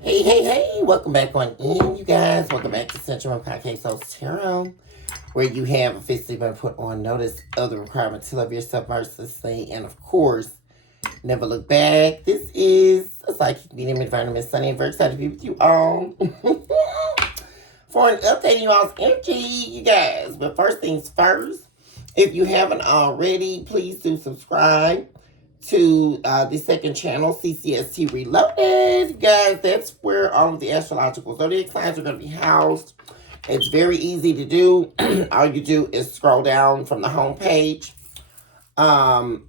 Hey, welcome back on in, you guys. Welcome back to Central Room Podcast Host Tarot, where you have officially been put on notice of the requirement to love yourself mercilessly and, of course, never look back. This is a psychic medium environment, Sunny, and very excited to be with you all for an update you all's energy, you guys. But first things first, if you haven't already, please do subscribe to the second channel, CCST Reloaded. You guys, that's where all of the astrological zodiac signs are going to be housed. It's very easy to do. All you do is scroll down from the home page on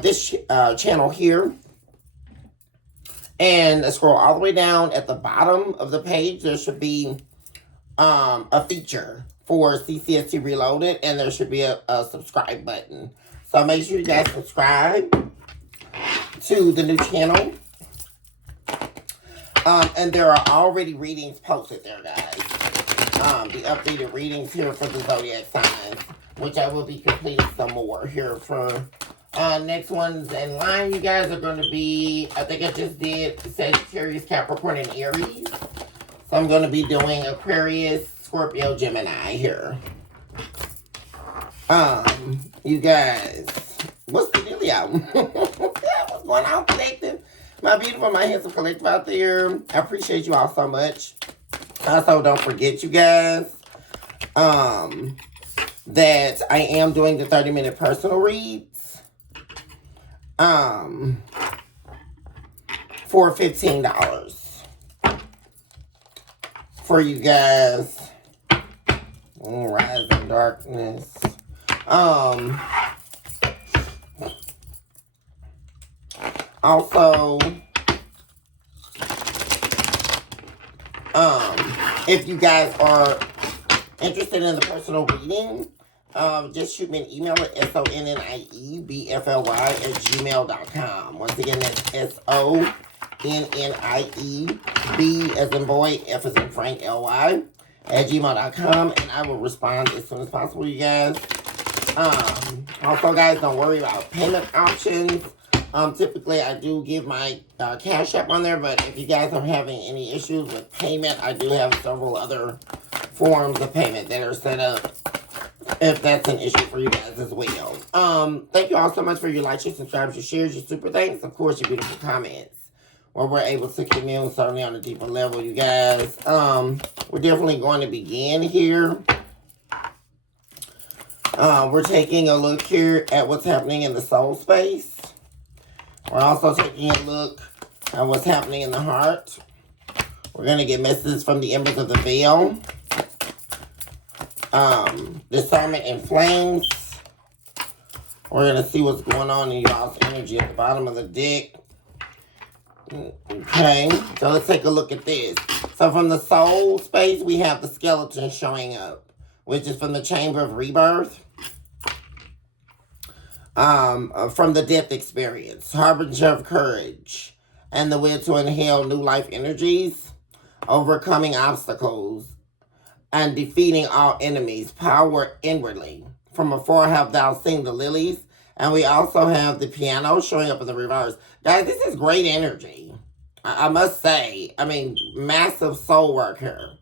this channel here, and scroll all the way down. At the bottom of the page, there should be a feature for CCST Reloaded, and there should be a subscribe button. So make sure you guys subscribe to the new channel. And there are already readings posted there, guys. The updated readings here for the zodiac signs, which I will be completing some more here for next ones in line. You guys are going to be, I think I just did Sagittarius, Capricorn, and Aries. So I'm going to be doing Aquarius, Scorpio, Gemini here. You guys, what's the dealio? What's going on, collective? My beautiful, my handsome collective out there. I appreciate you all so much. Also, don't forget, you guys, that I am doing the 30-minute personal reads, for $15 for you guys. Rise in darkness. Also, if you guys are interested in the personal reading, just shoot me an email at sonniebfly@gmail.com. Once again, that's sonnieb as in boy, F as in Frank, ly @gmail.com, and I will respond as soon as possible, you guys. Also, guys, don't worry about payment options. Typically, I do give my Cash App on there, but if you guys are having any issues with payment, I do have several other forms of payment that are set up if that's an issue for you guys as well. Thank you all so much for your likes, your subscribes, your shares, your super thanks, of course, your beautiful comments, where we're able to commune certainly on a deeper level, you guys. We're definitely going to begin here. We're taking a look here at what's happening in the soul space. We're also taking a look at what's happening in the heart. We're going to get messages from the embers of the veil. Discernment and flames. We're going to see what's going on in y'all's energy at the bottom of the deck. Okay, so let's take a look at this. So from the soul space, we have the skeleton showing up, which is from the chamber of rebirth. From the death experience, harbinger of courage, and the will to inhale new life energies, overcoming obstacles, and defeating all enemies, power inwardly. From afar have thou seen the lilies. And we also have the piano showing up in the reverse. Guys, this is great energy. I must say, I mean, massive soul work here.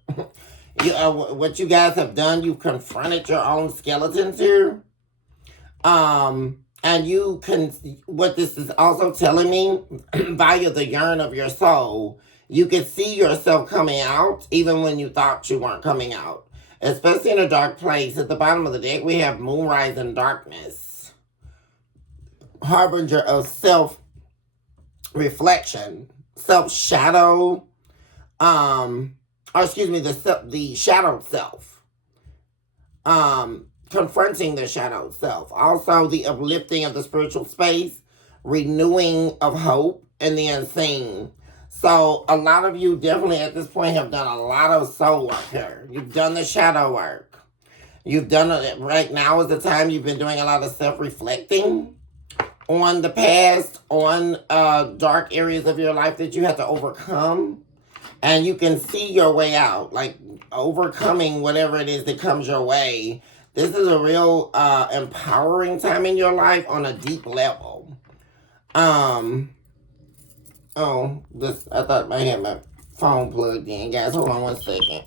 What you guys have done, you've confronted your own skeletons here. And you can, what this is also telling me, via the yearn of your soul, you can see yourself coming out even when you thought you weren't coming out. Especially in a dark place. At the bottom of the deck, we have moonrise and darkness. Harbinger of self-reflection, self-shadow, or excuse me, the shadowed self. Confronting the shadowed self. Also, the uplifting of the spiritual space, renewing of hope in the unseen. So, a lot of you definitely at this point have done a lot of soul work here. You've done the shadow work. You've done it. Right now is the time you've been doing a lot of self-reflecting on the past, on dark areas of your life that you had to overcome. And you can see your way out, like overcoming whatever it is that comes your way. This is a real empowering time in your life on a deep level. I thought my hand phone plugged in, guys. Hold on one second.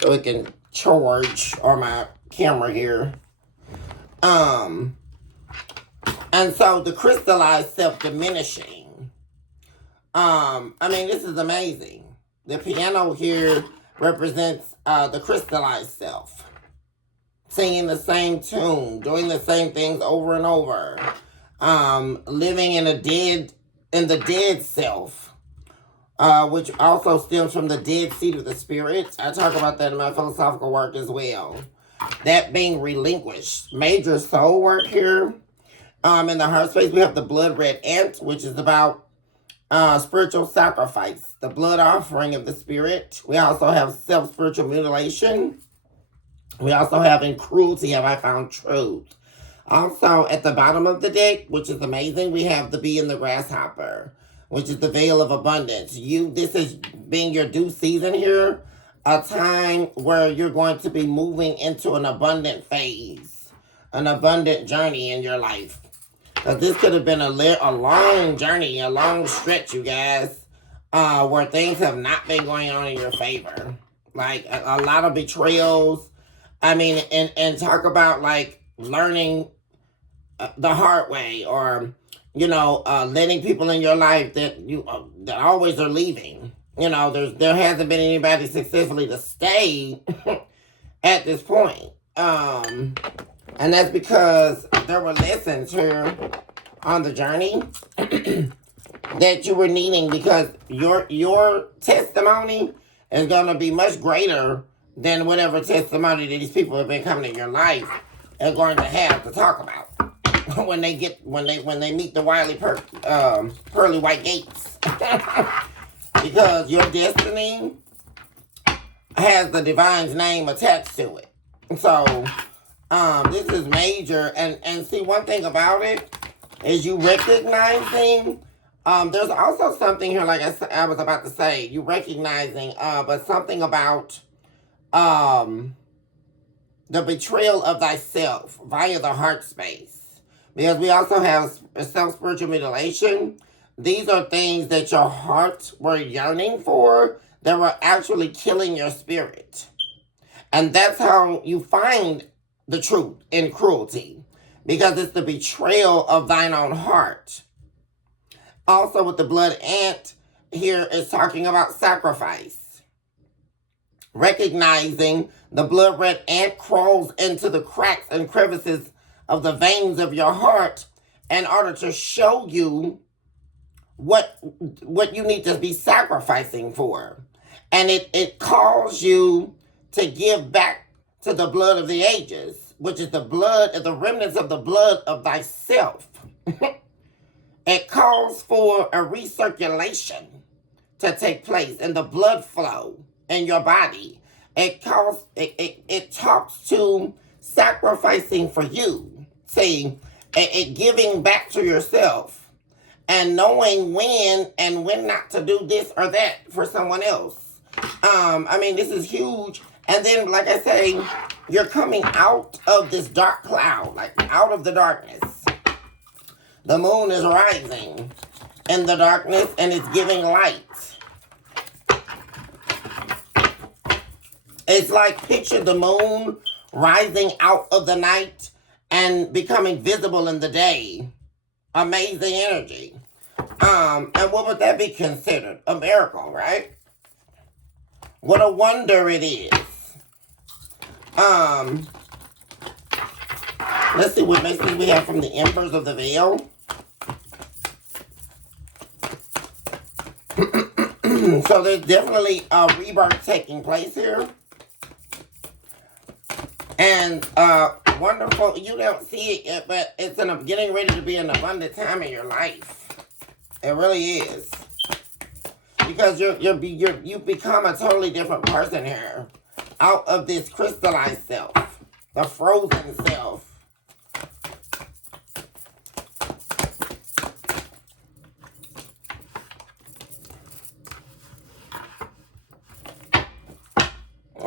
So it can charge on my camera here. And so the crystallized self diminishing. I mean, this is amazing. The piano here represents the crystallized self. Singing the same tune, doing the same things over and over. Living in the dead self. Which also stems from the dead seed of the spirit. I talk about that in my philosophical work as well. That being relinquished. Major soul work here. In the heart space, we have the blood red ant, which is about spiritual sacrifice. The blood offering of the spirit. We also have self-spiritual mutilation. We also have in cruelty have I found truth. Also, at the bottom of the deck, which is amazing, we have the bee and the grasshopper, which is the veil of abundance. This is being your due season here, a time where you're going to be moving into an abundant phase, an abundant journey in your life. Because this could have been a long journey, a long stretch, you guys, where things have not been going on in your favor. Like a lot of betrayals. I mean, and talk about like learning the hard way, or letting people in your life that that always are leaving. There hasn't been anybody successfully to stay at this point. And that's because there were lessons here on the journey that you were needing, because your testimony is going to be much greater than whatever testimony that these people have been coming in your life are going to have to talk about when they meet the wily pearly white gates. Because your destiny has the divine's name attached to it. So this is major. And see, one thing about it is you recognizing there's also something here, like I was about to say, you recognizing but something about the betrayal of thyself via the heart space. Because we also have self-spiritual mutilation. These are things that your heart were yearning for that were actually killing your spirit. And that's how you find the truth in cruelty. Because it's the betrayal of thine own heart. Also with the blood ant, here is talking about sacrifice. Recognizing the blood red ant crawls into the cracks and crevices of the veins of your heart in order to show you what you need to be sacrificing for. And it calls you to give back to the blood of the ages, which is the remnants of the blood of thyself. It calls for a recirculation to take place in the blood flow in your body. It talks to sacrificing for you. See, it giving back to yourself and knowing when and when not to do this or that for someone else. I mean, this is huge. And then, like I say, you're coming out of this dark cloud, like out of the darkness. The moon is rising in the darkness and it's giving light. It's like, picture the moon rising out of the night and becoming visible in the day. Amazing energy. And what would that be considered? A miracle, right? What a wonder it is. Let's see what message we have from the Emperors of the Veil. So there's definitely a rebirth taking place here. And wonderful, you don't see it yet, but it's getting ready to be an abundant time in your life. It really is. Because you've become a totally different person here. Out of this crystallized self. The frozen self.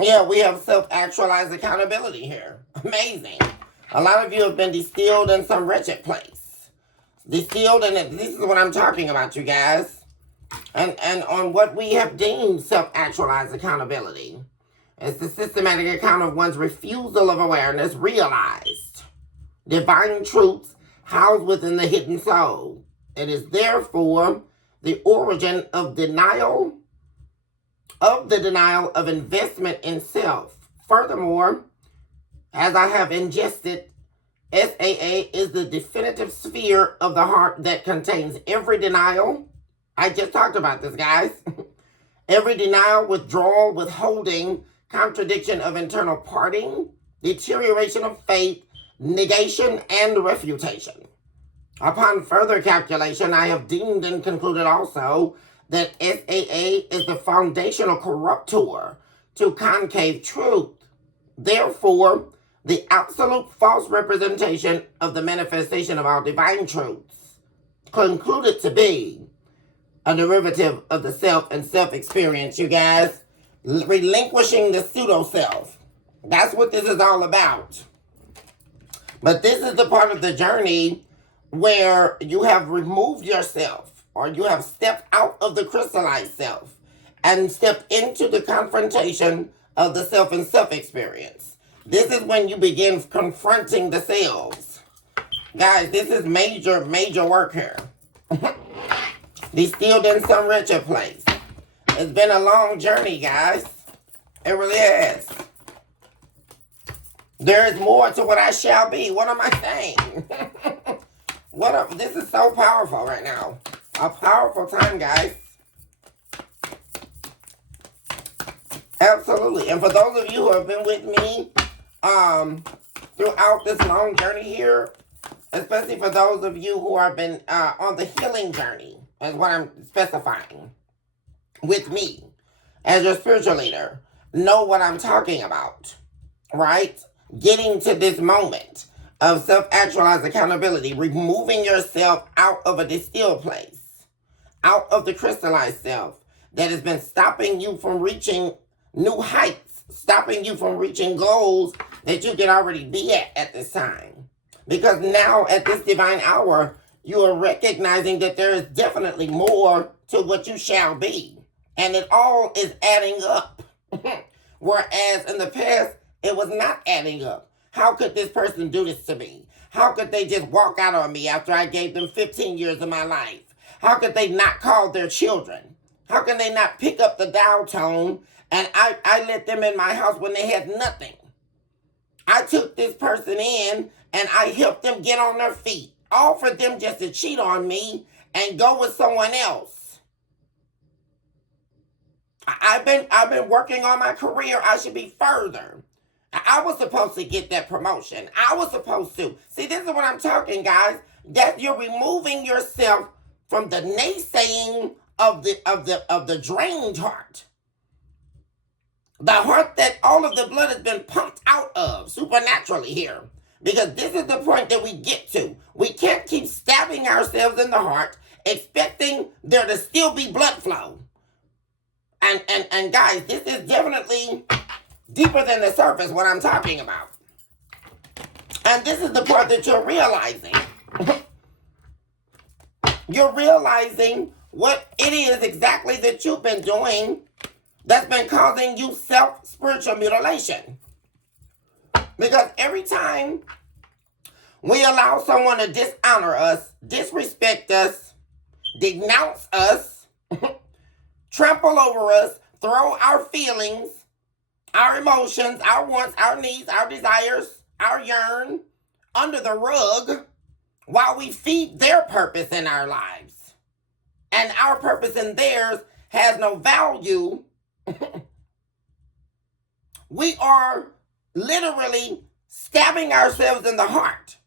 Yeah, we have self-actualized accountability here. Amazing. A lot of you have been distilled in some wretched place. Distilled, and this is what I'm talking about, you guys. and on what we have deemed self-actualized accountability. It's the systematic account of one's refusal of awareness realized. Divine truths housed within the hidden soul. It is therefore the origin of the denial of investment in self. Furthermore, as I have ingested, SAA is the definitive sphere of the heart that contains every denial. I just talked about this, guys. Every denial, withdrawal, withholding, contradiction of internal parting, deterioration of faith, negation, and refutation. Upon further calculation, I have deemed and concluded also that SAA is the foundational corruptor to concave truth. Therefore, the absolute false representation of the manifestation of our divine truths, concluded to be a derivative of the self and self-experience, you guys. Relinquishing the pseudo-self. That's what this is all about. But this is the part of the journey where you have removed yourself, or you have stepped out of the crystallized self and stepped into the confrontation of the self and self-experience. This is when you begin confronting the selves. Guys, this is major, major work here. Distilled in some richer place. It's been a long journey, guys. It really has. There is more to what I shall be. What am I saying? This is so powerful right now. A powerful time, guys. Absolutely. And for those of you who have been with me throughout this long journey here, especially for those of you who have been on the healing journey, is what I'm specifying, with me as your spiritual leader, know what I'm talking about, right? Getting to this moment of self-actualized accountability, removing yourself out of a distilled place, out of the crystallized self that has been stopping you from reaching new heights, stopping you from reaching goals that you can already be at this time. Because now at this divine hour, you are recognizing that there is definitely more to what you shall be. And it all is adding up. Whereas in the past, it was not adding up. How could this person do this to me? How could they just walk out on me after I gave them 15 years of my life? How could they not call their children? How can they not pick up the dial tone? And I let them in my house when they had nothing. I took this person in and I helped them get on their feet. All for them just to cheat on me and go with someone else. I've been working on my career. I should be further. I was supposed to get that promotion. I was supposed to. See, this is what I'm talking, guys. That you're removing yourself from the naysaying of the drained heart. The heart that all of the blood has been pumped out of supernaturally here. Because this is the point that we get to. We can't keep stabbing ourselves in the heart, expecting there to still be blood flow. And guys, this is definitely deeper than the surface, what I'm talking about. And this is the part that you're realizing. You're realizing what it is exactly that you've been doing that's been causing you self-spiritual mutilation. Because every time we allow someone to dishonor us, disrespect us, denounce us, trample over us, throw our feelings, our emotions, our wants, our needs, our desires, our yearn under the rug while we feed their purpose in our lives. And our purpose in theirs has no value. We are literally stabbing ourselves in the heart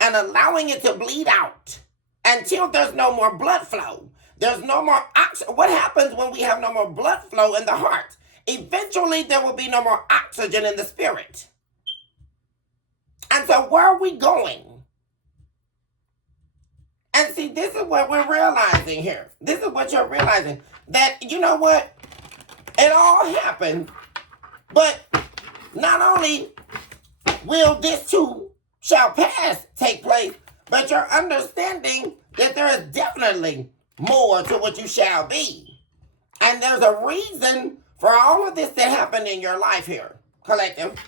and allowing it to bleed out until there's no more blood flow. There's no more oxygen. What happens when we have no more blood flow in the heart? Eventually, there will be no more oxygen in the spirit. And so where are we going? And see, this is what we're realizing here. This is what you're realizing. That, you know what? It all happened. But not only will this too shall pass take place, but you're understanding that there is definitely more to what you shall be. And there's a reason for all of this that happened in your life here, collective.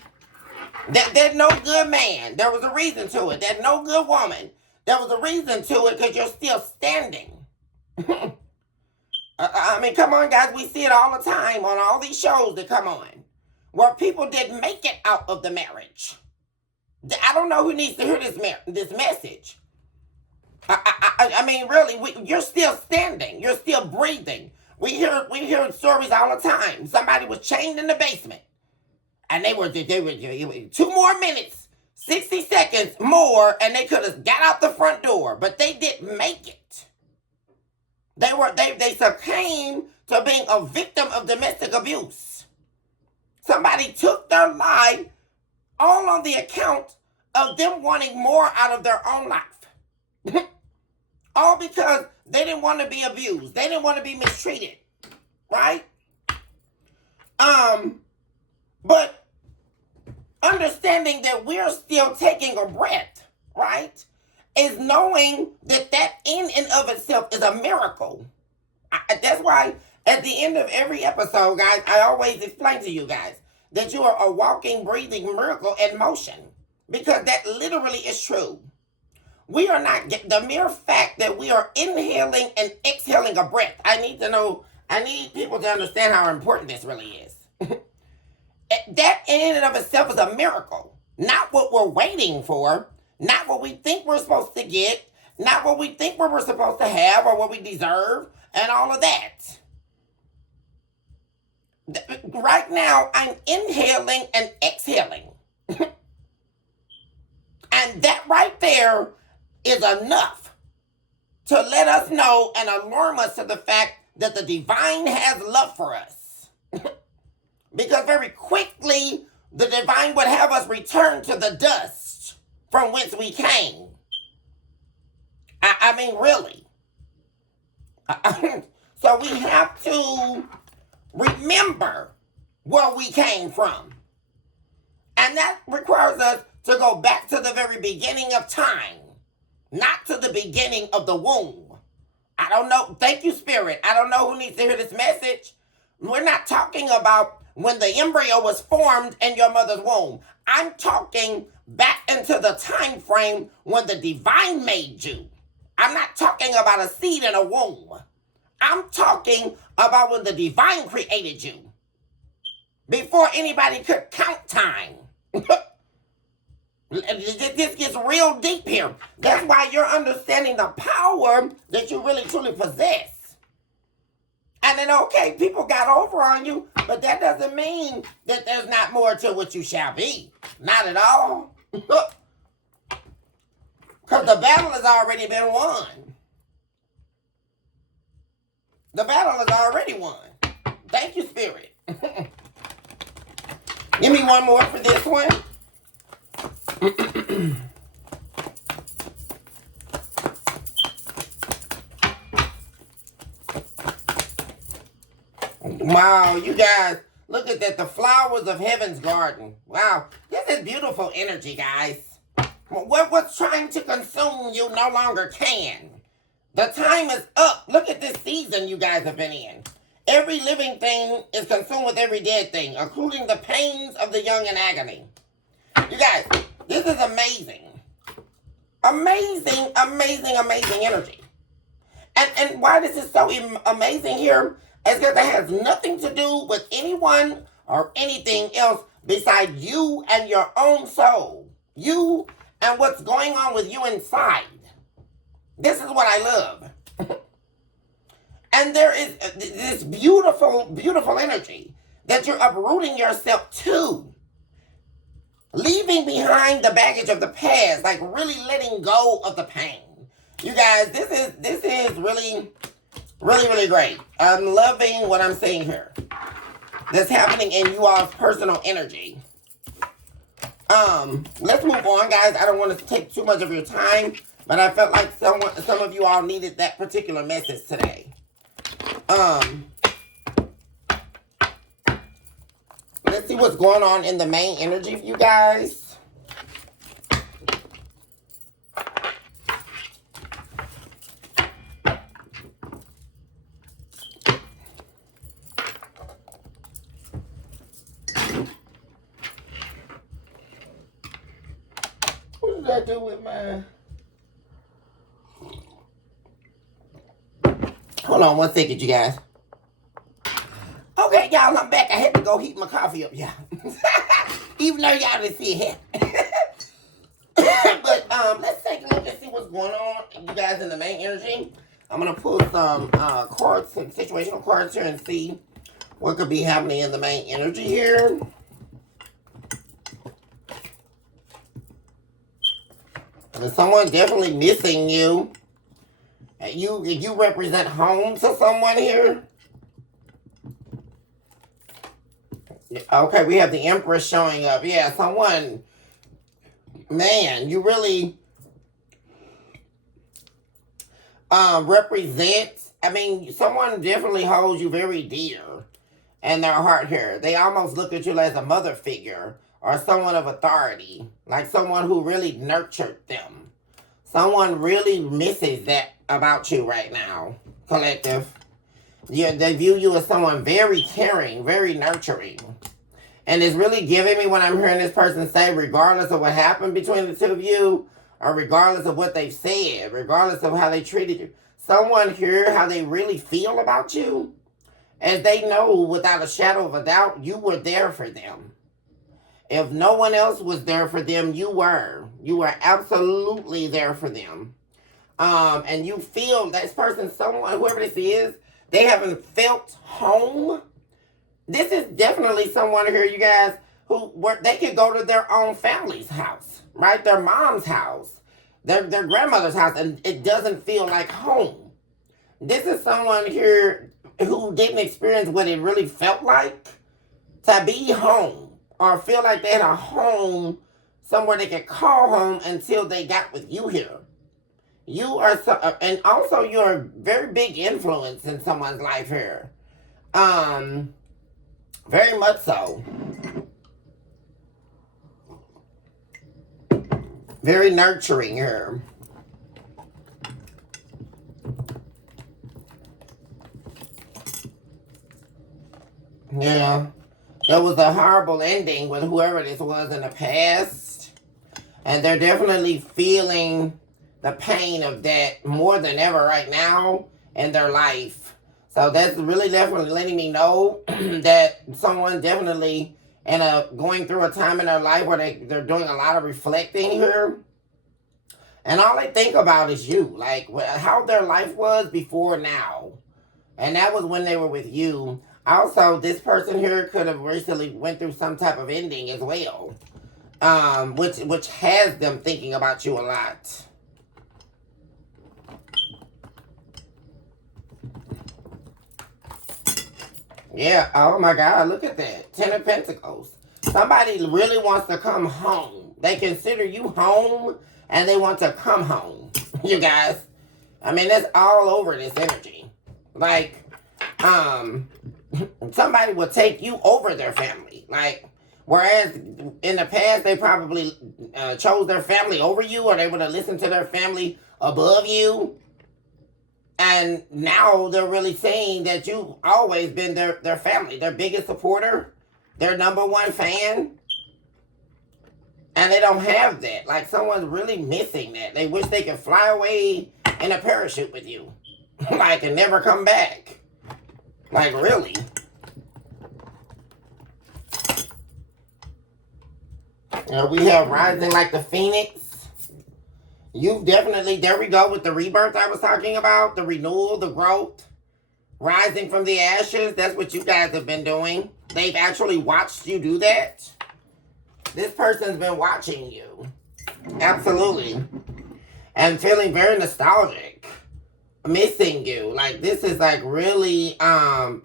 There's no good man. There was a reason to it. There's no good woman. There was a reason to it because you're still standing. I mean, come on, guys. We see it all the time on all these shows that come on where people didn't make it out of the marriage. I don't know who needs to hear this message. I mean, really, you're still standing. You're still breathing. We hear stories all the time. Somebody was chained in the basement. And they were 2 more minutes, 60 seconds more, and they could have got out the front door. But they didn't make it. They succumbed to being a victim of domestic abuse. Somebody took their life all on the account of them wanting more out of their own life. All because they didn't want to be abused. They didn't want to be mistreated. Right? But understanding that we're still taking a breath, right, is knowing that in and of itself is a miracle. That's why at the end of every episode, guys, I always explain to you guys that you are a walking, breathing miracle in motion. Because that literally is true. We are not, the mere fact that we are inhaling and exhaling a breath. I need people to understand how important this really is. That in and of itself is a miracle. Not what we're waiting for. Not what we think we're supposed to get. Not what we think we're supposed to have or what we deserve. And all of that. Right now, I'm inhaling and exhaling. And that right there is enough to let us know and alarm us to the fact that the divine has love for us. Because very quickly, the divine would have us return to the dust from whence we came. I mean, really. So we have to remember where we came from. And that requires us to go back to the very beginning of time. Not to the beginning of the womb. I don't know. Thank you, Spirit. I don't know who needs to hear this message. We're not talking about when the embryo was formed in your mother's womb. I'm talking back into the time frame when the divine made you. I'm not talking about a seed in a womb. I'm talking about when the divine created you. Before anybody could count time. This gets real deep here. That's why you're understanding the power that you really truly possess. And then, okay, people got over on you, but that doesn't mean that there's not more to what you shall be. Not at all. Because the battle has already been won. The battle is already won. Thank you, Spirit. Give me one more for this one. Wow, you guys, look at that. The flowers of heaven's garden. Wow, this is beautiful energy, guys. What's trying to consume you no longer can. The time is up. Look at this season you guys have been in. Every living thing is consumed with every dead thing, including the pains of the young in agony. You guys, this is amazing. Amazing, amazing, amazing energy. And why this is so amazing here is because it has nothing to do with anyone or anything else beside you and your own soul. You and what's going on with you inside. This is what I love. And there is this beautiful, beautiful energy that you're uprooting yourself to. Leaving behind the baggage of the past, like really letting go of the pain. You guys, this is really, really, really great. I'm loving what I'm seeing here. That's happening in you all's personal energy. Let's move on, guys. I don't want to take too much of your time, but I felt like some of you all needed that particular message today. Let's see what's going on in the main energy for you guys. I do with my... Hold on 1 second, you guys. Okay, y'all, I'm back. I had to go heat my coffee up, y'all. Even though y'all didn't see it. But let's take a look and see what's going on, you guys, in the main energy. I'm going to pull some cards, some situational cards here and see what could be happening in the main energy here. There's someone definitely missing you. You represent home to someone here. Okay, we have the Empress showing up. Yeah, someone, man, you really represent, I mean, someone definitely holds you very dear in their heart here. They almost look at you as a mother figure or someone of authority, like someone who really nurtured them. Someone really misses that about you right now, collective. They view you as someone very caring, very nurturing. And it's really giving me when I'm hearing this person say, regardless of what happened between the two of you, or regardless of what they've said, regardless of how they treated you, someone here, how they really feel about you, as they know without a shadow of a doubt, you were there for them. If no one else was there for them, you were. You were absolutely there for them. And you feel this person, someone, whoever this is, they haven't felt home. This is definitely someone here, you guys, they could go to their own family's house, right? Their mom's house, their grandmother's house, and it doesn't feel like home. This is someone here who didn't experience what it really felt like to be home, or feel like they had a home somewhere they could call home until they got with you here. You are and also you're a very big influence in someone's life here. Very much so. Very nurturing here. Yeah. There was a horrible ending with whoever this was in the past. And they're definitely feeling the pain of that more than ever right now in their life. So that's really definitely letting me know that someone definitely going through a time in their life where they're doing a lot of reflecting here. And all they think about is you, like how their life was before now. And that was when they were with you. Also, this person here could have recently went through some type of ending as well. Which has them thinking about you a lot. Yeah, oh my God, look at that. 10 of Pentacles. Somebody really wants to come home. They consider you home and they want to come home. You guys. I mean, that's all over this energy. Like, somebody will take you over their family. Like, whereas in the past they probably chose their family over you, or they would have listened to their family above you. And now they're really saying that you've always been their family, their biggest supporter, their number one fan. And they don't have that. Like, someone's really missing that. They wish they could fly away in a parachute with you. Like, and never come back. Like, really. We have rising like the phoenix. You've definitely, there we go with the rebirth I was talking about. The renewal, the growth. Rising from the ashes. That's what you guys have been doing. They've actually watched you do that. This person's been watching you. Absolutely. And feeling very nostalgic. Missing you. Like, this is like really,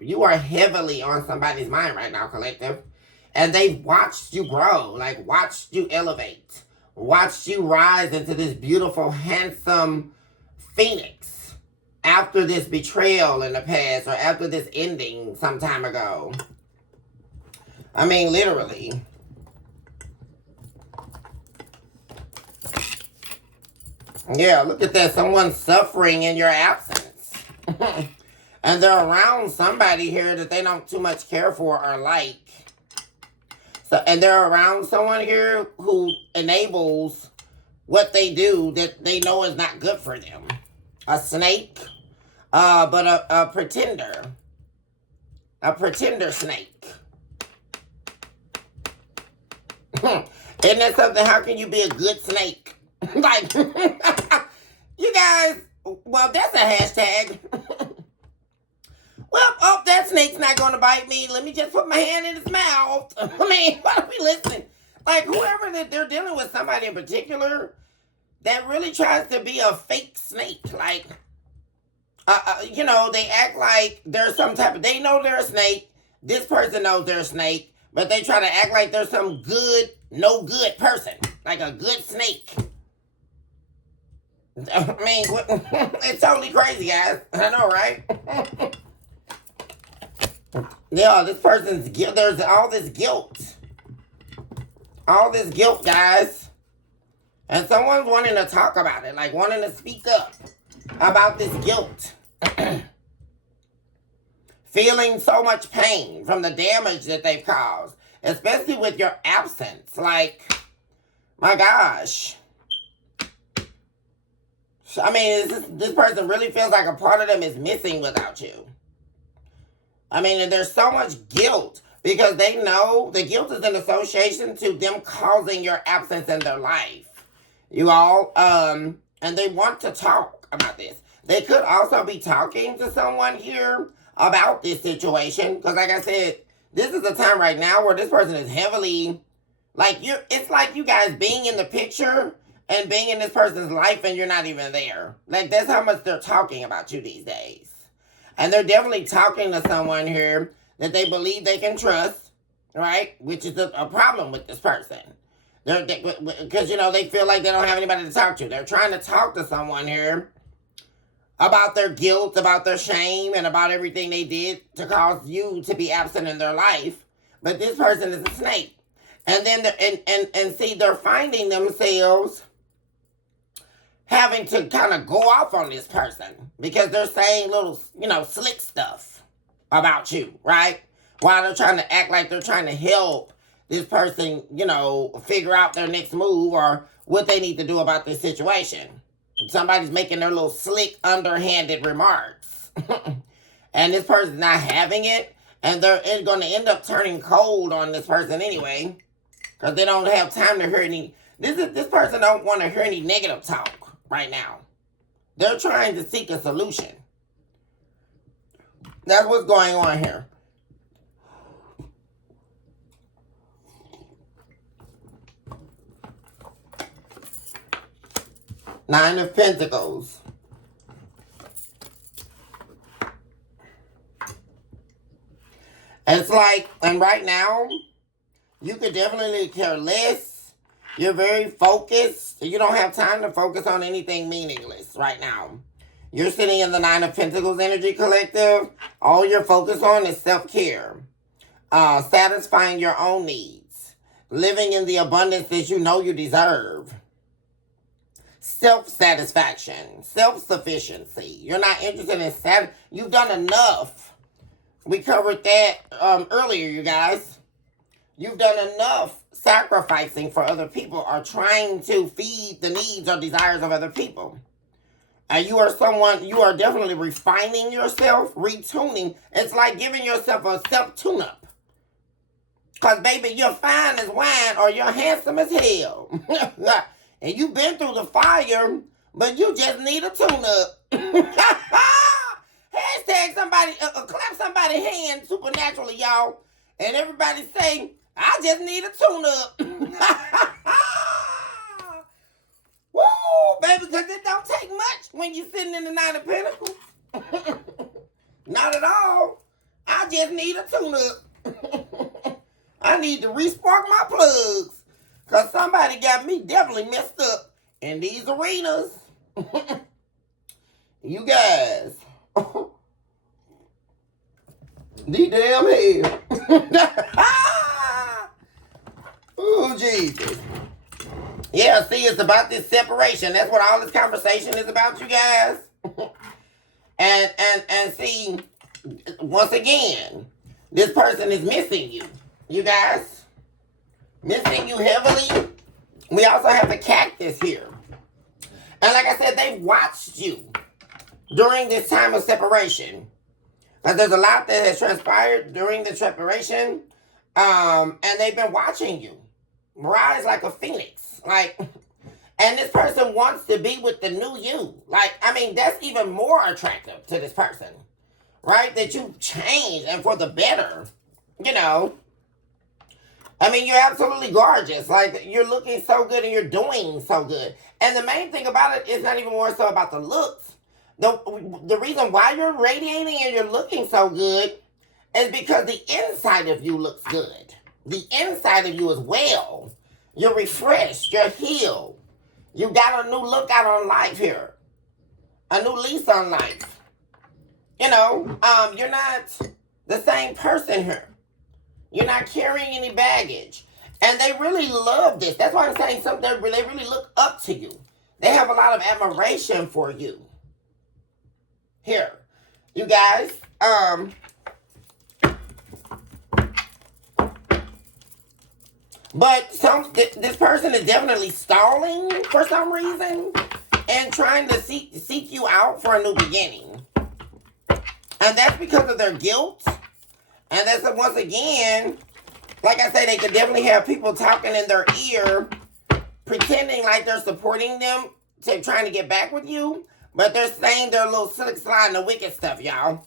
you are heavily on somebody's mind right now, collective. And they've watched you grow. Like, watched you elevate. Watched you rise into this beautiful, handsome phoenix. After this betrayal in the past, or after this ending some time ago. I mean, literally. Yeah, look at that. Someone's suffering in your absence. And they're around somebody here that they don't too much care for or like. So, and they're around someone here who enables what they do that they know is not good for them. A snake, but a pretender. A pretender snake. Isn't that something? How can you be a good snake? Like, you guys, well, that's a hashtag. Well, oh, that snake's not going to bite me. Let me just put my hand in its mouth. I mean, why don't we listen? Like, whoever that they're dealing with, somebody in particular that really tries to be a fake snake. Like, you know, they act like they're some type of, they know they're a snake. This person knows they're a snake, but they try to act like they're some good, no good person. Like a good snake. I mean, it's totally crazy, guys. I know, right? Yeah, this person's guilt. There's all this guilt. All this guilt, guys. And someone's wanting to talk about it. Like, wanting to speak up about this guilt. Feeling so much pain from the damage that they've caused. Especially with your absence. Like, my gosh. I mean, this person really feels like a part of them is missing without you. I mean, and there's so much guilt because they know the guilt is in association to them causing your absence in their life. You all, and they want to talk about this. They could also be talking to someone here about this situation because, like I said, this is a time right now where this person is heavily, like, it's like you guys being in the picture and being in this person's life and you're not even there. Like, that's how much they're talking about you these days. And they're definitely talking to someone here that they believe they can trust, right? Which is a problem with this person. Because, you know, they feel like they don't have anybody to talk to. They're trying to talk to someone here about their guilt, about their shame, and about everything they did to cause you to be absent in their life. But this person is a snake. And then, and see, they're finding themselves having to kind of go off on this person because they're saying little, you know, slick stuff about you, right? While they're trying to act like they're trying to help this person, you know, figure out their next move or what they need to do about this situation. Somebody's making their little slick, underhanded remarks. And this person's not having it. And they're going to end up turning cold on this person anyway. Because they don't have time to hear any... This person don't want to hear any negative talk right now. They're trying to seek a solution. That's what's going on here. Nine of Pentacles. It's like, and right now, you could definitely care less. You're very focused. You don't have time to focus on anything meaningless right now. You're sitting in the Nine of Pentacles energy collective. All you're focused on is self-care. Satisfying your own needs. Living in the abundance that you know you deserve. Self-satisfaction. Self-sufficiency. You're not interested in you've done enough. We covered that earlier, you guys. You've done enough sacrificing for other people or trying to feed the needs or desires of other people. And you are definitely refining yourself, retuning. It's like giving yourself a self-tune-up. Because, baby, you're fine as wine or you're handsome as hell. And you've been through the fire, but you just need a tune-up. Hashtag somebody, clap somebody's hand supernaturally, y'all. And everybody say, I just need a tune-up. Woo, baby, because it don't take much when you're sitting in the Nine of Pentacles. Not at all. I just need a tune-up. I need to re-spark my plugs. Because somebody got me definitely messed up in these arenas. You guys. The damn hell. Oh, Jesus. Yeah, see, it's about this separation. That's what all this conversation is about, you guys. And see, once again, this person is missing you. You guys. Missing you heavily. We also have the cactus here. And like I said, they've watched you during this time of separation. But there's a lot that has transpired during the separation. And they've been watching you rise like a phoenix. Like, and this person wants to be with the new you. Like, I mean, that's even more attractive to this person. Right? That you changed and for the better. You know. I mean, you're absolutely gorgeous. Like, you're looking so good and you're doing so good. And the main thing about it is not even more so about the looks. The reason why you're radiating and you're looking so good is because the inside of you looks good. The inside of you as well. You're refreshed. You're healed. You got a new look out on life here. A new lease on life. You know, you're not the same person here. You're not carrying any baggage. And they really love this. That's why I'm saying something. They really look up to you. They have a lot of admiration for you. Here. You guys. But this person is definitely stalling for some reason. And trying to seek you out for a new beginning. And that's because of their guilt. And that's, once again, like I say, they could definitely have people talking in their ear, pretending like they're supporting them, trying to get back with you. But they're saying their little slick slide and the wicked stuff, y'all.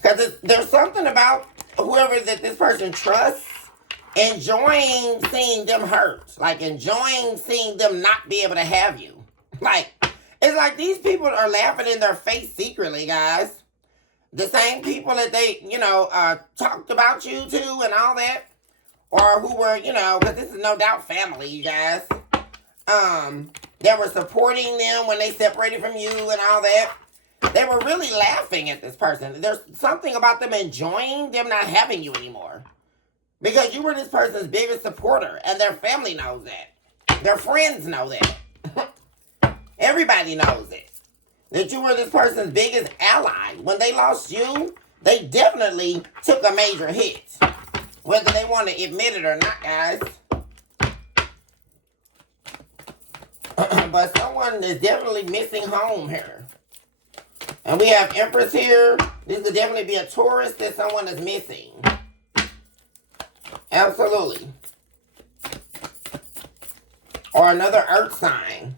Because there's something about whoever that this person trusts, enjoying seeing them hurt. Like, enjoying seeing them not be able to have you. Like, it's like these people are laughing in their face secretly, guys. The same people that they, talked about you to and all that. Or who were, because this is no doubt family, you guys. That were supporting them when they separated from you and all that. They were really laughing at this person. There's something about them enjoying them not having you anymore. Because you were this person's biggest supporter. And their family knows that. Their friends know that. Everybody knows it. That you were this person's biggest ally. When they lost you, they definitely took a major hit. Whether they want to admit it or not, guys. But someone is definitely missing home here. And we have Empress here. This could definitely be a Taurus that someone is missing. Absolutely. Or another earth sign.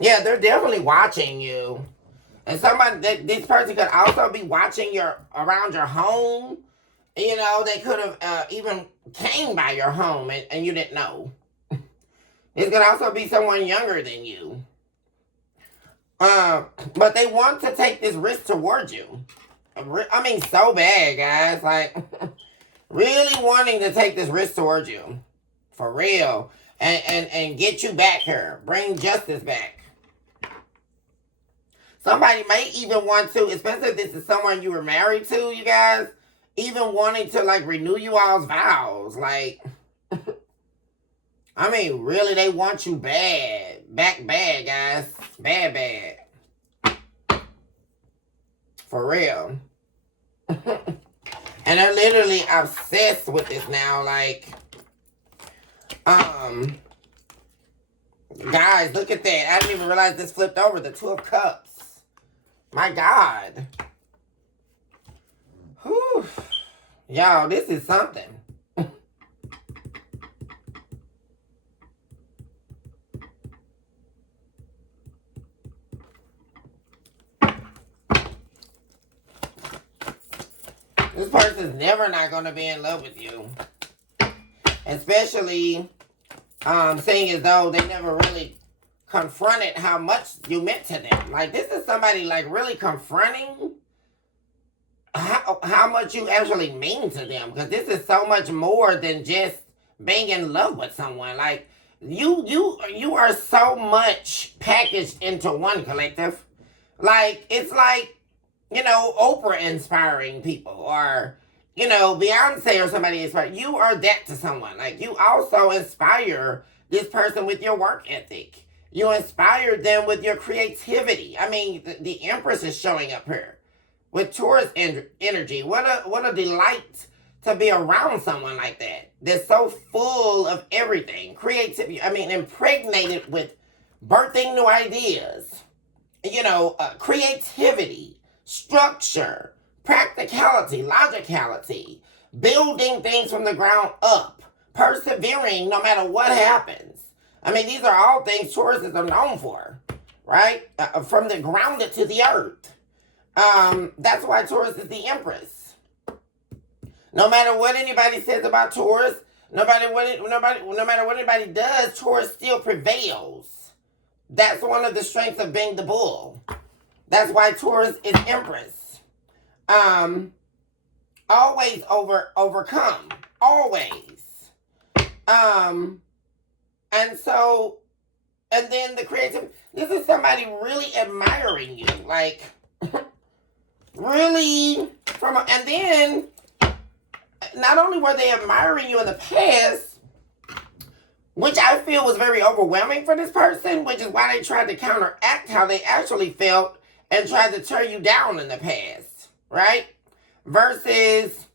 Yeah, they're definitely watching you. And this person could also be watching around your home. They could have even came by your home and you didn't know. This could also be someone younger than you. But they want to take this risk towards you. I mean, so bad, guys. Like, really wanting to take this risk towards you. For real. And get you back here. Bring justice back. Somebody may even want to, especially if this is someone you were married to, you guys, even wanting to, like, renew you all's vows. Like, I mean, really, they want you bad. Back bad, guys. Bad. For real. And they're literally obsessed with this now. Like, guys, look at that. I didn't even realize this flipped over. The Two of Cups. My God. Whew. Y'all, this is something. This person's never not going to be in love with you. Especially seeing as though they never really confronted how much you meant to them. Like, this is somebody, like, really confronting how much you actually mean to them. Because this is so much more than just being in love with someone. Like, you are so much packaged into one, collective. Like, it's like, Oprah inspiring people, or, Beyonce or somebody inspiring. You are that to someone. Like, you also inspire this person with your work ethic. You inspire them with your creativity. I mean, the Empress is showing up here with Taurus energy. What a delight to be around someone like that. That's so full of everything. Creativity, impregnated with birthing new ideas. Creativity, structure, practicality, logicality, building things from the ground up, persevering no matter what happens. These are all things Tauruses are known for, right? From the grounded to the earth. That's why Taurus is the Empress. No matter what anybody says about Taurus, no matter what anybody does, Taurus still prevails. That's one of the strengths of being the bull. That's why Taurus is Empress. Always overcome. Always. And then the creative. This is somebody really admiring you, like really and then not only were they admiring you in the past, which I feel was very overwhelming for this person, which is why they tried to counteract how they actually felt and tried to tear you down in the past, right? Versus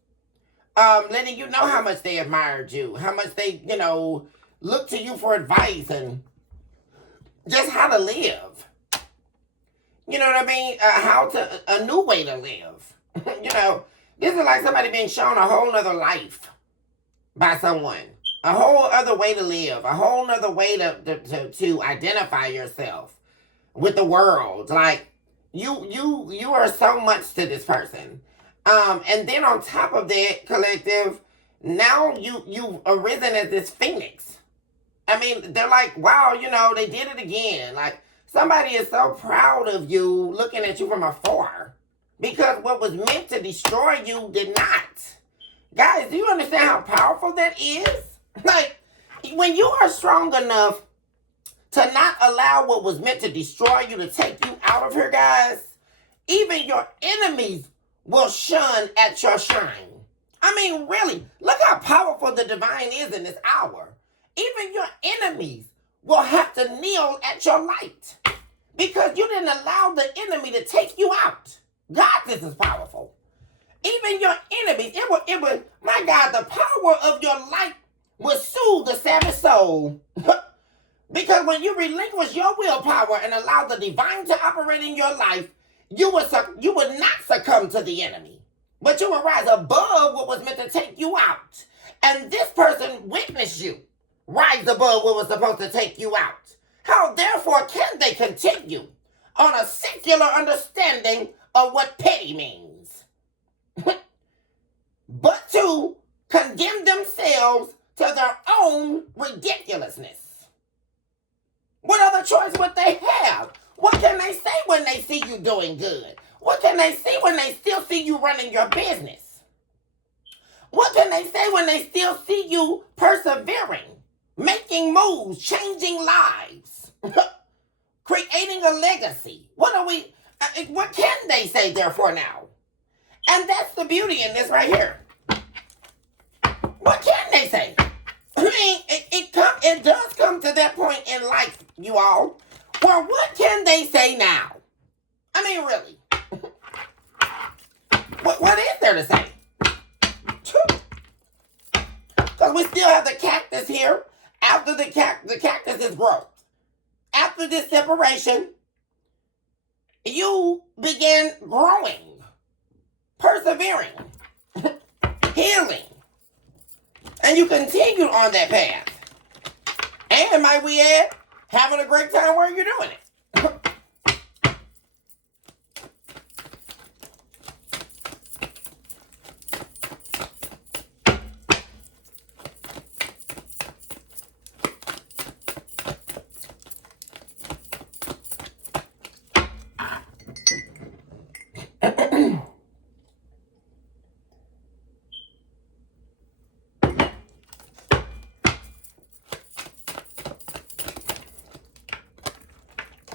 letting you know how much they admired you, how much they, looked to you for advice and just how to live. You know what I mean? A new way to live. This is like somebody being shown a whole nother life by someone. A whole other way to live. A whole nother way to identify yourself with the world. Like, you are so much to this person. And then on top of that, collective, now you've arisen as this phoenix. They're like, wow, they did it again. Like, somebody is so proud of you looking at you from afar. Because what was meant to destroy you did not. Guys, do you understand how powerful that is? Like, when you are strong enough to not allow what was meant to destroy you to take you out of here, guys, even your enemies will shun at your shine. Really, look how powerful the divine is in this hour. Even your enemies will have to kneel at your light because you didn't allow the enemy to take you out. God, this is powerful. Even your enemies, it would, my God, the power of your light will soothe the savage soul. Because when you relinquish your willpower and allow the divine to operate in your life, you would not succumb to the enemy. But you will rise above what was meant to take you out. And this person witnessed you rise above what was supposed to take you out. How therefore can they continue on a secular understanding of what petty means? But to condemn themselves to their own ridiculousness. What other choice would they have? What can they say when they see you doing good? What can they say when they still see you running your business? What can they say when they still see you persevering, making moves, changing lives, creating a legacy? What can they say therefore now? And that's the beauty in this right here. What can they say? It does come to that point in life, you all. Well, what can they say now? Really. What is there to say? Because we still have the cactus here. After the cactus is growth. After this separation, you began growing, persevering, healing, and you continued on that path. And might we add, having a great time while you're doing it.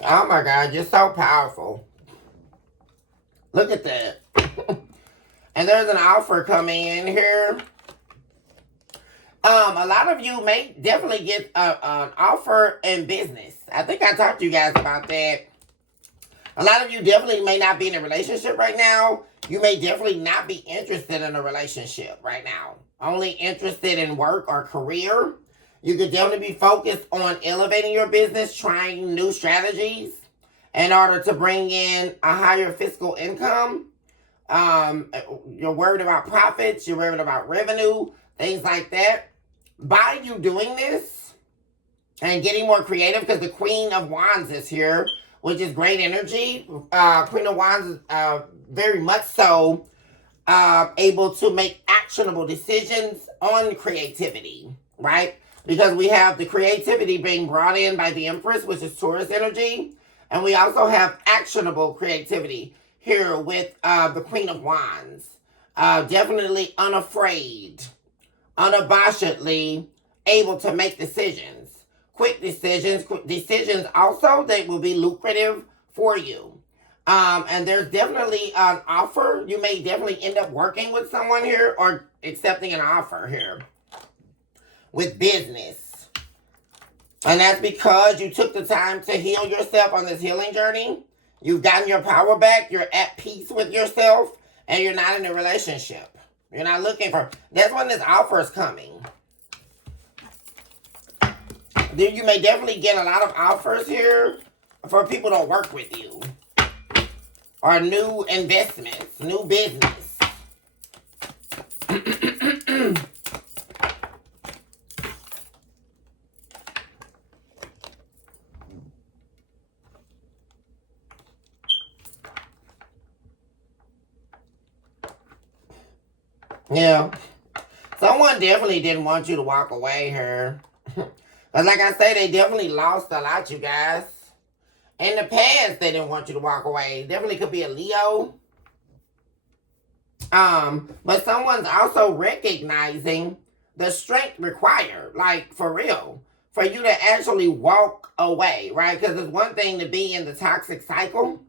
Oh my God, you're so powerful. Look at that. And there's an offer coming in here. A lot of you may definitely get an offer in business. I think I talked to you guys about that. A lot of you definitely may not be in a relationship right now. You may definitely not be interested in a relationship right now. Only interested in work or career. You could definitely be focused on elevating your business, trying new strategies in order to bring in a higher fiscal income. You're worried about profits, you're worried about revenue, things like that. By you doing this and getting more creative, because the Queen of Wands is here, which is great energy. Queen of Wands is very much so able to make actionable decisions on creativity, right? Because we have the creativity being brought in by the Empress, which is Taurus energy. And we also have actionable creativity here with the Queen of Wands. Definitely unafraid, unabashedly able to make decisions. Quick decisions also that will be lucrative for you. And there's definitely an offer. You may definitely end up working with someone here or accepting an offer here with business. And that's because you took the time to heal yourself on this healing journey. You've gotten your power back. You're at peace with yourself. And you're not in a relationship. You're not looking for... That's when this offer is coming. Then you may definitely get a lot of offers here for people to work with you. Or new investments, new business. Yeah. Someone definitely didn't want you to walk away here. But like I say, they definitely lost a lot, you guys. In the past, they didn't want you to walk away. Definitely could be a Leo. But someone's also recognizing the strength required, like for real, for you to actually walk away, right? Because it's one thing to be in the toxic cycle.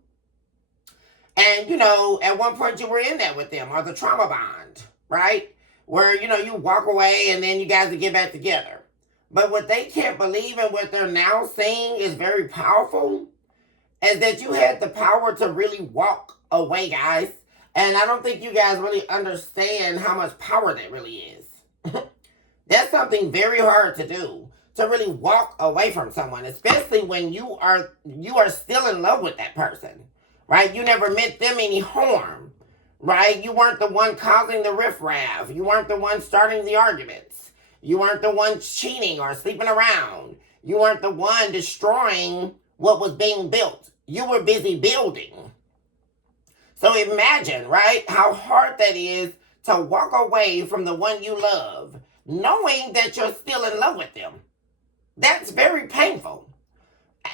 And, you know, at one point you were in that with them, or the trauma bond, right? Where, you know, you walk away and then you guys will get back together. But what they can't believe and what they're now seeing is very powerful, is that you had the power to really walk away, guys. And I don't think you guys really understand how much power that really is. That's something very hard to do, to really walk away from someone, especially when you are still in love with that person, right? You never meant them any harm, right? You weren't the one causing the riffraff. You weren't the one starting the arguments. You weren't the one cheating or sleeping around. You weren't the one destroying what was being built. You were busy building. So imagine, right, how hard that is to walk away from the one you love, knowing that you're still in love with them. That's very painful.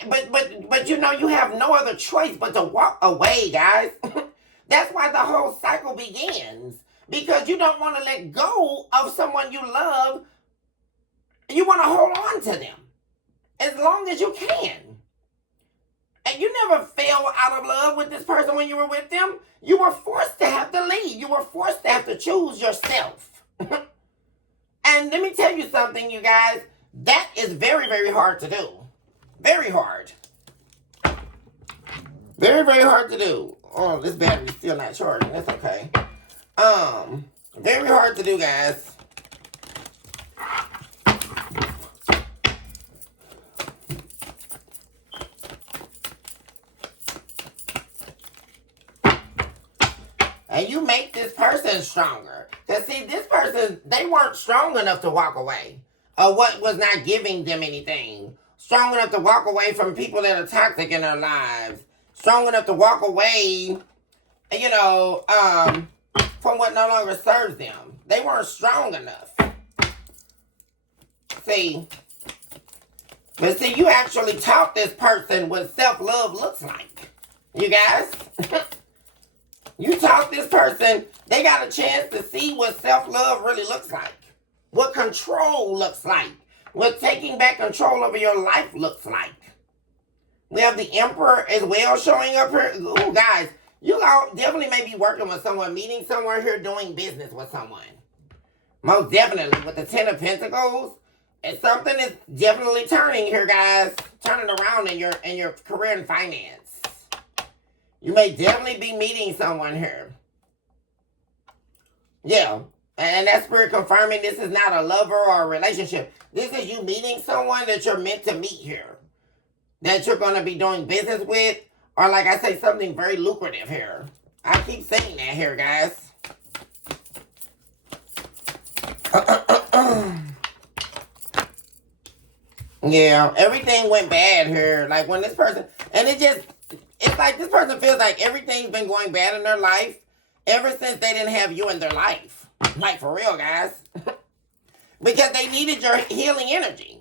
But you know, you have no other choice but to walk away, guys. That's why the whole cycle begins. Because you don't want to let go of someone you love. You want to hold on to them as long as you can. And you never fell out of love with this person when you were with them. You were forced to have to leave. You were forced to have to choose yourself. And let me tell you something, you guys. That is very, very hard to do. Very hard. Very, very hard to do. Oh, this battery's still not charging. That's okay. Very hard to do, guys. And you make this person stronger. Because see, this person, they weren't strong enough to walk away. Or what was not giving them anything. Strong enough to walk away from people that are toxic in their lives. Strong enough to walk away, you know, from what no longer serves them. They weren't strong enough. See? But see, you actually taught this person what self-love looks like. You guys? You taught this person, they got a chance to see what self-love really looks like. What control looks like. What taking back control over your life looks like. We have the Emperor as well showing up here. Ooh, guys, you all definitely may be working with someone, meeting somewhere here, doing business with someone. Most definitely, with the Ten of Pentacles, and something is definitely turning here, guys. Turning around in your career and finance. You may definitely be meeting someone here. Yeah. And that spirit confirming this is not a lover or a relationship. This is you meeting someone that you're meant to meet here. That you're going to be doing business with. Or like I say, something very lucrative here. I keep saying that here, guys. Yeah, everything went bad here. Like when this person, and it's like this person feels like everything's been going bad in their life ever since they didn't have you in their life. Like for real, guys. Because they needed your healing energy.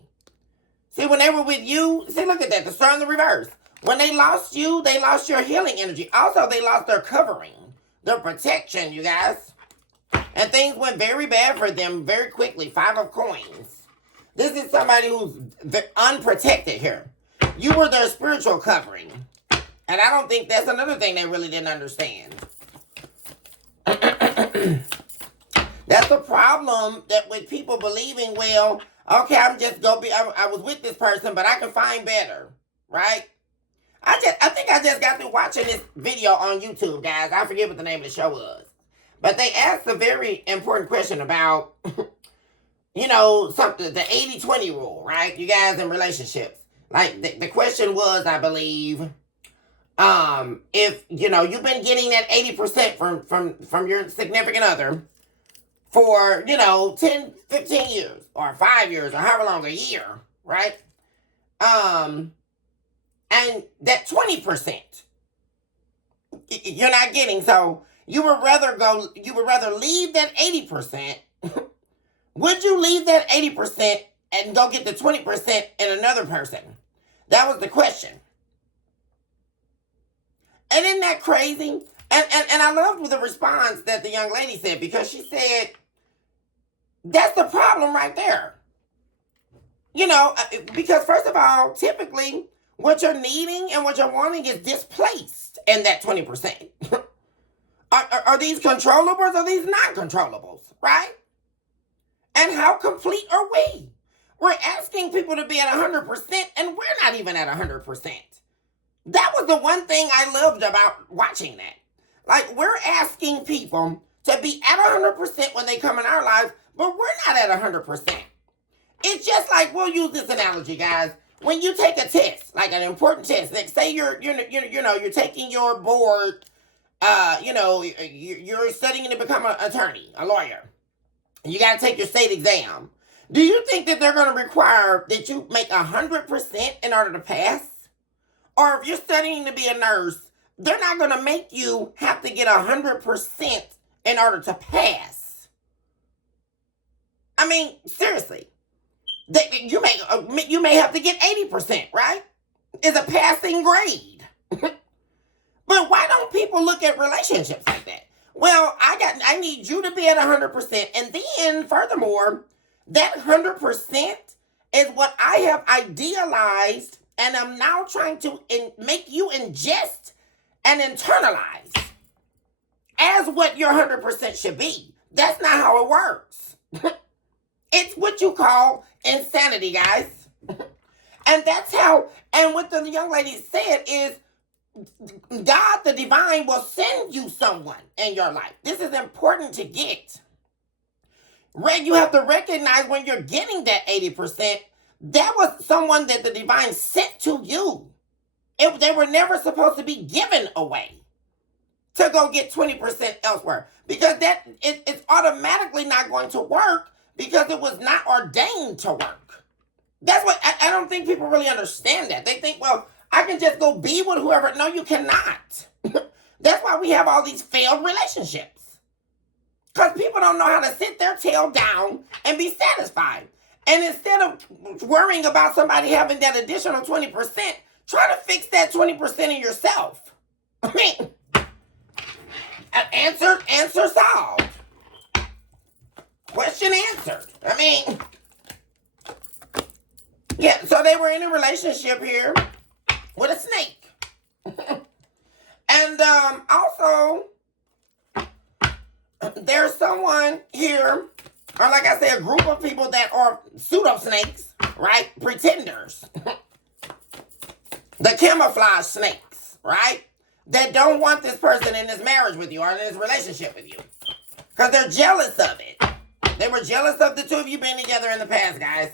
See, when they were with you, see, look at that, the star in the reverse. When they lost you, they lost your healing energy. Also, they lost their covering, their protection, you guys. And things went very bad for them very quickly. 5 of coins. This is somebody who's unprotected here. You were their spiritual covering. And I don't think that's another thing they really didn't understand. That's the problem that with people believing, well, okay, I was with this person, but I can find better, right? I think I just got through watching this video on YouTube, guys. I forget what the name of the show was. But they asked a very important question about, you know, something, the 80-20 rule, right? You guys in relationships. Like, the question was, I believe, if, you know, you've been getting that 80% from your significant other for, you know, 10, 15 years, or 5 years, or however long, a year, right? And that 20%, you're not getting, so you would rather leave that 80%. Would you leave that 80% and go get the 20% in another person? That was the question. And isn't that crazy? And I loved the response that the young lady said, because she said, that's the problem right there. You know, because first of all, typically, what you're needing and what you're wanting is displaced in that 20%. Are these controllables or are these not controllables, right? And how complete are we? We're asking people to be at 100% and we're not even at 100%. That was the one thing I loved about watching that. Like, we're asking people to be at 100% when they come in our lives, but we're not at 100%. It's just like, we'll use this analogy, guys. When you take a test, like an important test, like say you're taking your board, you're studying to become an attorney, a lawyer. You got to take your state exam. Do you think that they're going to require that you make 100% in order to pass? Or if you're studying to be a nurse, they're not going to make you have to get 100% in order to pass. I mean, seriously. You may have to get 80%, right? It's a passing grade. But why don't people look at relationships like that? Well, I need you to be at 100%. And then, furthermore, that 100% is what I have idealized, and I'm now trying to make you ingest and internalize as what your 100% should be. That's not how it works. It's what you call insanity, guys. And that's how, and what the young lady said is, God, the divine, will send you someone in your life. This is important to get. You have to recognize when you're getting that 80%, that was someone that the divine sent to you. They were never supposed to be given away to go get 20% elsewhere. Because it's automatically not going to work because it was not ordained to work. That's what, I don't think people really understand that. They think, well, I can just go be with whoever. No, you cannot. That's why we have all these failed relationships. Because people don't know how to sit their tail down and be satisfied. And instead of worrying about somebody having that additional 20%, try to fix that 20% in yourself. I mean, answer solved. Question answered. I mean, yeah, so they were in a relationship here with a snake. And also, there's someone here, or like I said, a group of people that are pseudo snakes, right? Pretenders. The camouflage snakes, right? That don't want this person in this marriage with you or in this relationship with you. Because they're jealous of it. They were jealous of the two of you being together in the past, guys.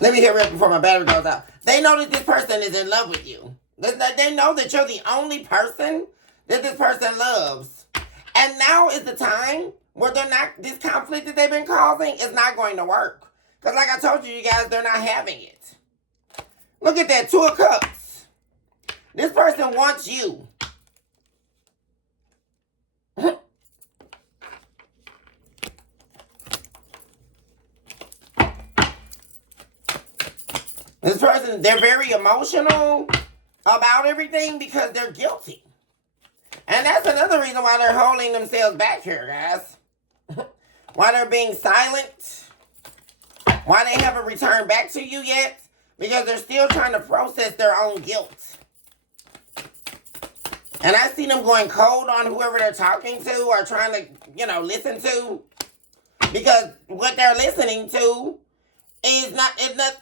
Let me hear it before my battery goes out. They know that this person is in love with you. They know that you're the only person that this person loves. And now is the time where this conflict that they've been causing is not going to work. Because like I told you guys, they're not having it. Look at that, 2 of Cups. This person wants you. This person, they're very emotional about everything because they're guilty. And that's another reason why they're holding themselves back here, guys. Why they're being silent. Why they haven't returned back to you yet. Because they're still trying to process their own guilt. And I see them going cold on whoever they're talking to or trying to, listen to. Because what they're listening to is not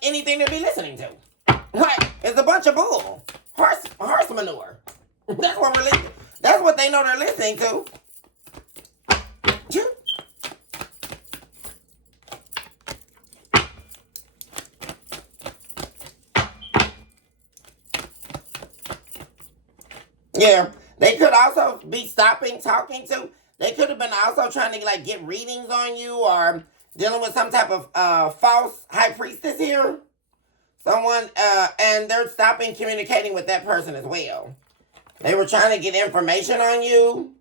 anything to be listening to. Like, it's a bunch of bull. Horse manure. That's what we're listening. That's what they know they're listening to. Yeah, they could also be stopping talking to. They could have been also trying to get readings on you or dealing with some type of false high priestess here. Someone, and they're stopping communicating with that person as well. They were trying to get information on you.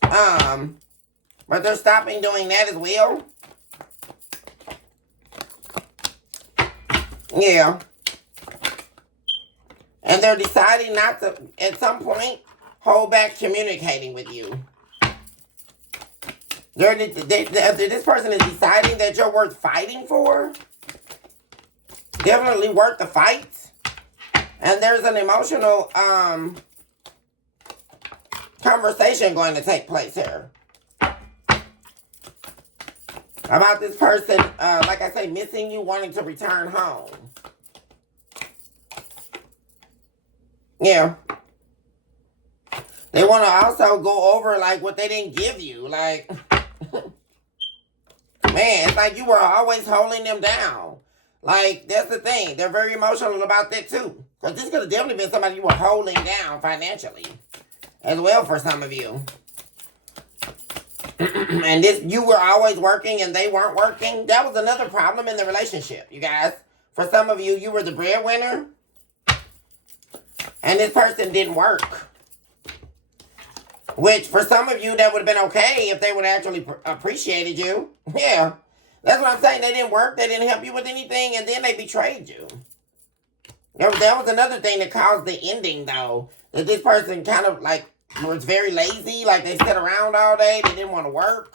But they're stopping doing that as well. Yeah. And they're deciding not to, at some point, hold back communicating with you. This person is deciding that you're worth fighting for. Definitely worth the fight. And there's an emotional conversation going to take place here. About this person, like I say, missing you, wanting to return home. Yeah. They want to also go over, what they didn't give you. Man, it's like you were always holding them down. That's the thing. They're very emotional about that, too. Because this could have definitely been somebody you were holding down financially. As well for some of you. And you were always working and they weren't working. That was another problem in the relationship, you guys. For some of you, you were the breadwinner. And this person didn't work. Which, for some of you, that would have been okay if they would have actually appreciated you. Yeah. That's what I'm saying. They didn't work. They didn't help you with anything. And then they betrayed you. That was another thing that caused the ending, though. That this person kind of, was very lazy. They sat around all day. They didn't want to work.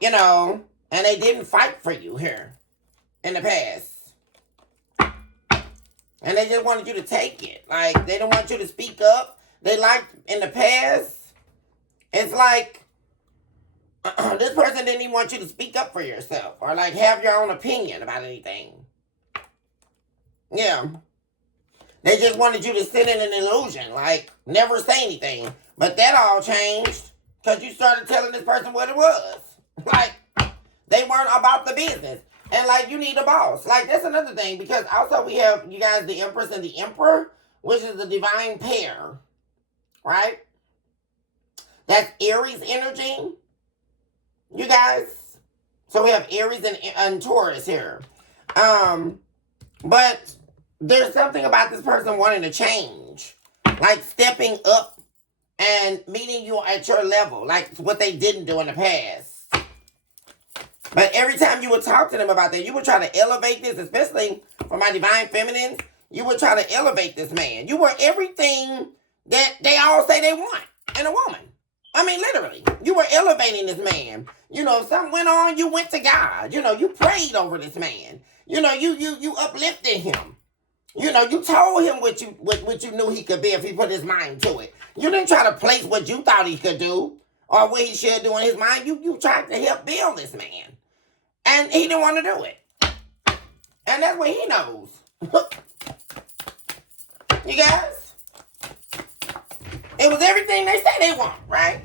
And they didn't fight for you here in the past. And they just wanted you to take it. They don't want you to speak up. They in the past, it's this person didn't even want you to speak up for yourself. Or have your own opinion about anything. Yeah. They just wanted you to sit in an illusion. Never say anything. But that all changed. Because you started telling this person what it was. They weren't about the business. And you need a boss. That's another thing. Because also we have, you guys, the Empress and the Emperor. Which is the divine pair. Right? That's Aries energy. You guys. So we have Aries and Taurus here. But there's something about this person wanting to change. Stepping up and meeting you at your level. What they didn't do in the past. But every time you would talk to them about that, you would try to elevate this, especially for my divine feminines, you would try to elevate this man. You were everything that they all say they want in a woman. I mean, literally. You were elevating this man. If something went on, you went to God. You prayed over this man. You uplifted him. You told him what you knew he could be if he put his mind to it. You didn't try to place what you thought he could do or what he should do in his mind. You tried to help build this man. And he didn't want to do it. And that's what he knows. You guys? It was everything they say they want, right?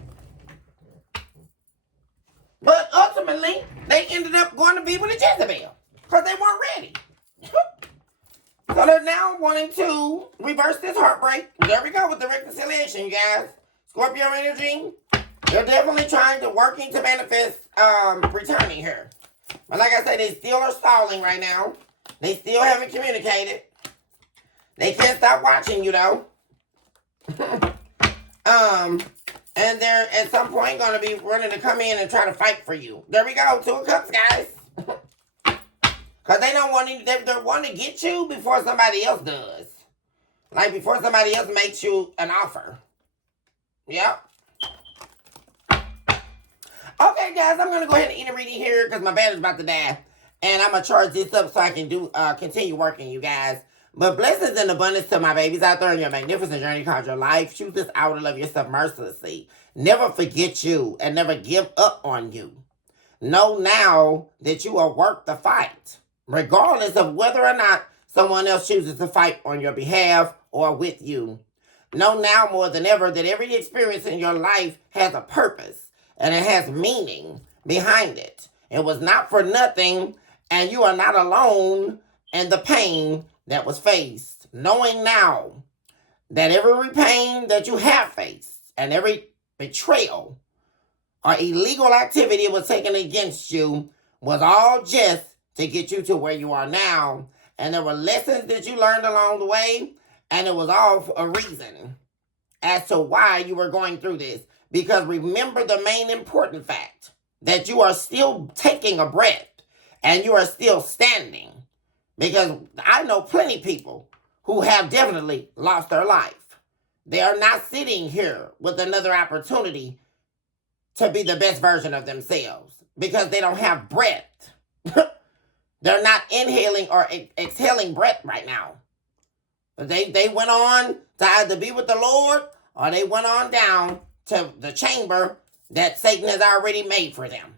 But ultimately, they ended up going to be with a Jezebel because they weren't ready. So they're now wanting to reverse this heartbreak. There we go with the reconciliation, you guys. Scorpio energy. They're definitely working to manifest returning here. But like I said, they still are stalling right now. They still haven't communicated. They can't stop watching you though. And they're at some point gonna be running to come in and try to fight for you. There we go, 2 of Cups, guys. Cause they don't want they want to get you before somebody else does. Like before somebody else makes you an offer. Yep. Okay, guys, I'm gonna go ahead and end a reading here because my battery's about to die. And I'm gonna charge this up so I can continue working, you guys. But blessings and abundance to my babies out there in your magnificent journey called your life. Choose this hour to love yourself mercilessly. Never forget you and never give up on you. Know now that you are worth the fight, regardless of whether or not someone else chooses to fight on your behalf or with you. Know now more than ever that every experience in your life has a purpose and it has meaning behind it. It was not for nothing, and you are not alone in the pain that was faced. Knowing now that every pain that you have faced and every betrayal or illegal activity was taken against you was all just to get you to where you are now. And there were lessons that you learned along the way, and it was all for a reason as to why you were going through this. Because remember the main important fact, that you are still taking a breath and you are still standing. Because I know plenty of people who have definitely lost their life. They are not sitting here with another opportunity to be the best version of themselves because they don't have breath. They're not inhaling or exhaling breath right now. They went on to either be with the Lord or they went on down to the chamber that Satan has already made for them,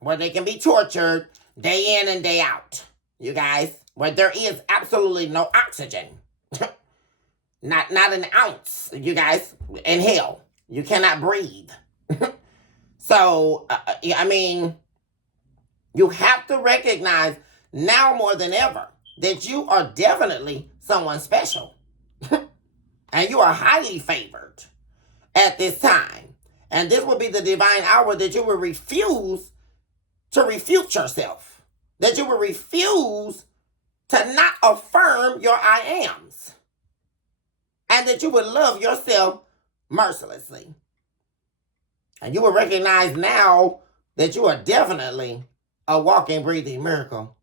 where they can be tortured day in and day out, you guys, where there is absolutely no oxygen. not an ounce, you guys, in hell. You cannot breathe. So, I mean, you have to recognize now more than ever that you are definitely someone special. And you are highly favored at this time. And this will be the divine hour that you will refuse to refute yourself. That you will refuse to not affirm your I ams. And that you will love yourself mercilessly. And you will recognize now that you are definitely a walking, breathing miracle.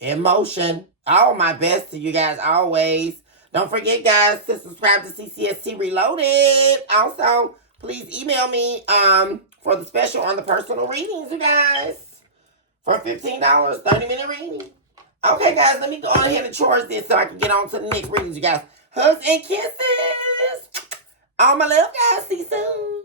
In motion. All my best to you guys always. Don't forget, guys, to subscribe to CCST Reloaded. Also, please email me for the special on the personal readings, you guys. For $15, 30-minute reading. Okay, guys, let me go on ahead and charge this so I can get on to the next readings, you guys. Hugs and kisses. All my love, guys. See you soon.